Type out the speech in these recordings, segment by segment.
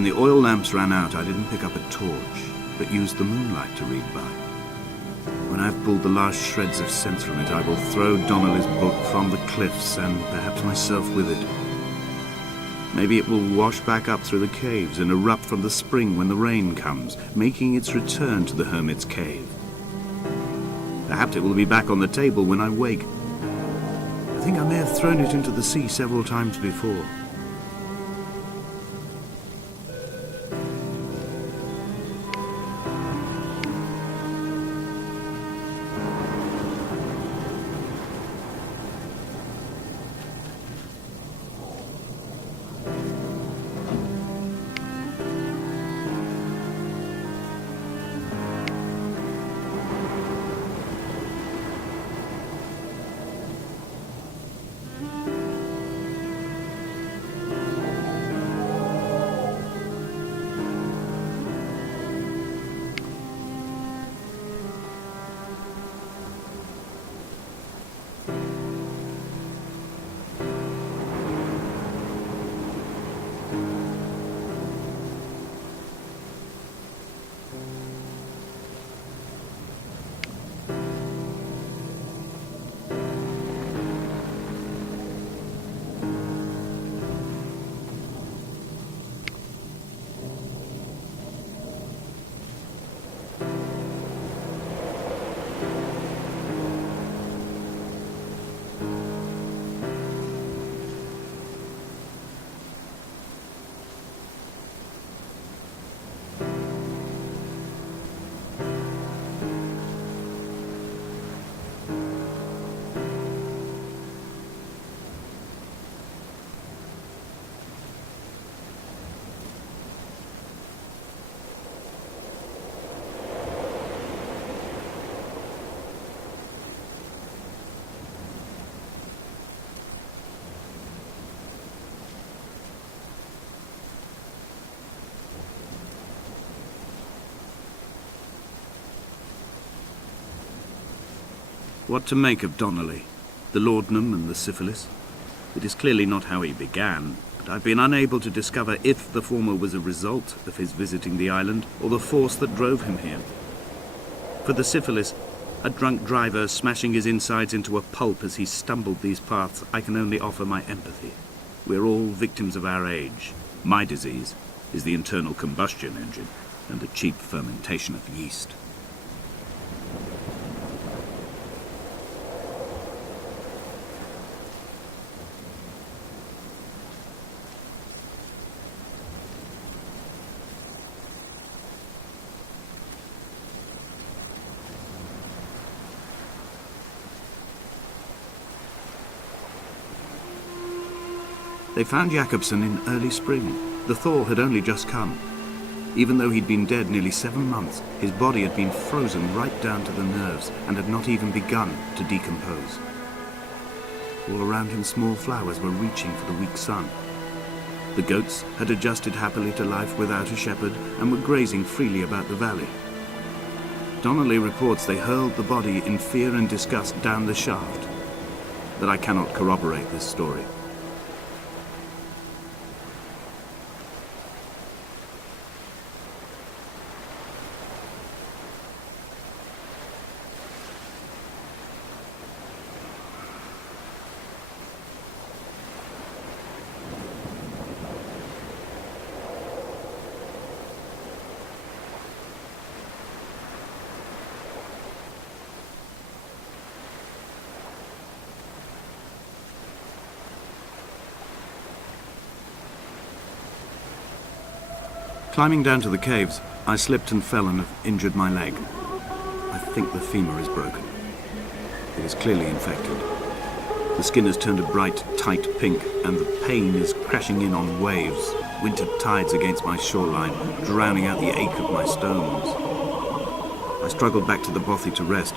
When the oil lamps ran out, I didn't pick up a torch, but used the moonlight to read by. When I've pulled the last shreds of sense from it, I will throw Donnelly's book from the cliffs, and perhaps myself with it. Maybe it will wash back up through the caves and erupt from the spring when the rain comes, making its return to the hermit's cave. Perhaps it will be back on the table when I wake. I think I may have thrown it into the sea several times before. What to make of Donnelly, the laudanum and the syphilis? It is clearly not how he began, but I've been unable to discover if the former was a result of his visiting the island or the force that drove him here. For the syphilis, a drunk driver smashing his insides into a pulp as he stumbled these paths, I can only offer my empathy. We're all victims of our age. My disease is the internal combustion engine and the cheap fermentation of yeast. They found Jakobsen in early spring. The thaw had only just come. Even though he'd been dead nearly 7 months, his body had been frozen right down to the nerves and had not even begun to decompose. All around him small flowers were reaching for the weak sun. The goats had adjusted happily to life without a shepherd and were grazing freely about the valley. Donnelly reports they hurled the body in fear and disgust down the shaft, but I cannot corroborate this story. Climbing down to the caves, I slipped and fell and have injured my leg. I think the femur is broken. It is clearly infected. The skin has turned a bright, tight pink, and the pain is crashing in on waves, winter tides against my shoreline, drowning out the ache of my stones. I struggled back to the bothy to rest,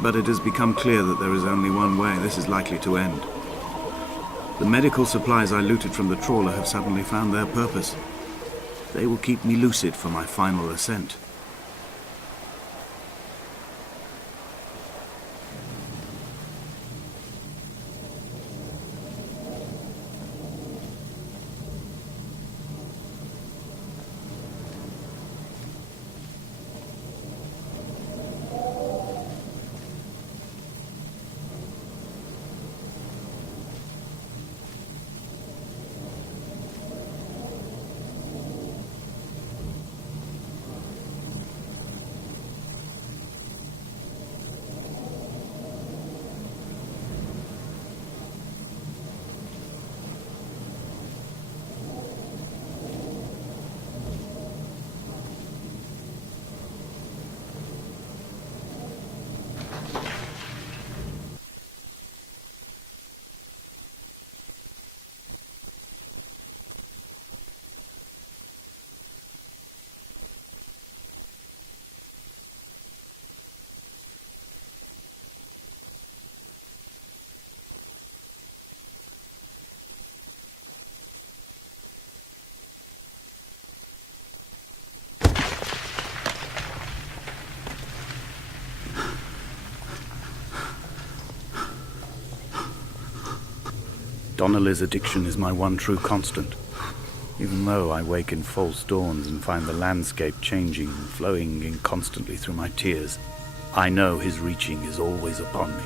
but it has become clear that there is only one way this is likely to end. The medical supplies I looted from the trawler have suddenly found their purpose. They will keep me lucid for my final ascent. Donnelly's addiction is my one true constant. Even though I wake in false dawns and find the landscape changing and flowing inconstantly through my tears, I know his reaching is always upon me.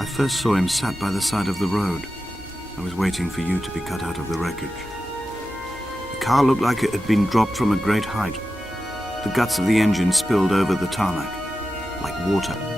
I first saw him sat by the side of the road. I was waiting for you to be cut out of the wreckage. The car looked like it had been dropped from a great height. The guts of the engine spilled over the tarmac, like water.